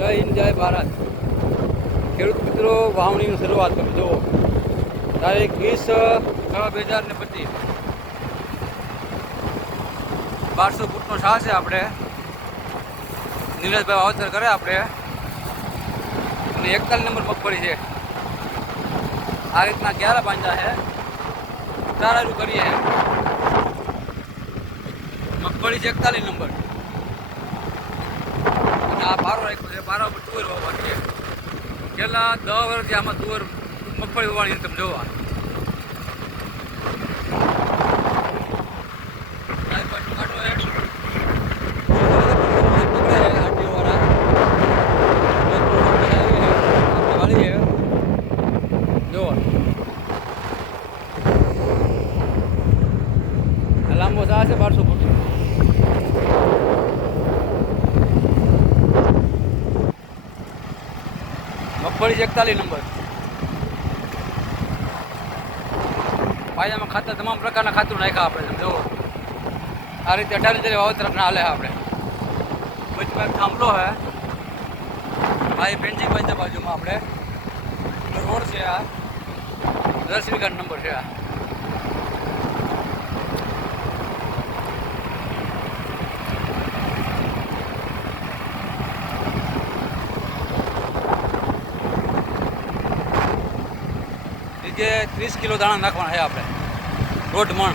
જય હિન્દ, જય ભારત. ખેડૂત મિત્રો, વાવણીની શરૂઆત કરી. જુઓ. તારીખ વીસ છ બે હજાર ને પચીસ. બારસો ફૂટનો શાહ છે આપણે. નીરજભાઈ વાવતર કરે આપણે. અને એકતાલીસ નંબર મગફળી છે. આ રીતના ક્યારે પાંજા છે? ચાર કરીએ. મગફળી છે એકતાલીસ નંબર. આ બારો રાખ્યો છે. બારા ઉપર તુવેર વાવવાની છે છેલ્લા દસ વર્ષથી આમાં તુવેર મગફળી વાવવાની તમે જોવા લાંબો સા છે, બારસો ફૂટ. મગફળી એકતાલીસ નંબર. પાયામાં ખાતર તમામ પ્રકારના ખાતર નાખ્યા આપણે જુઓ. આ રીતે અઢાર હજાર વાવતર હાલે આપણે. એક થાંભલો હે ભાઈ પેન્ટિંગ બંધ બાજુમાં આપણે રોડ છે આ. દસ વીઘા નંબર છે આ. નીચે ત્રીસ કિલો દાણા નાખવાના છે આપણે. દોઢ મણ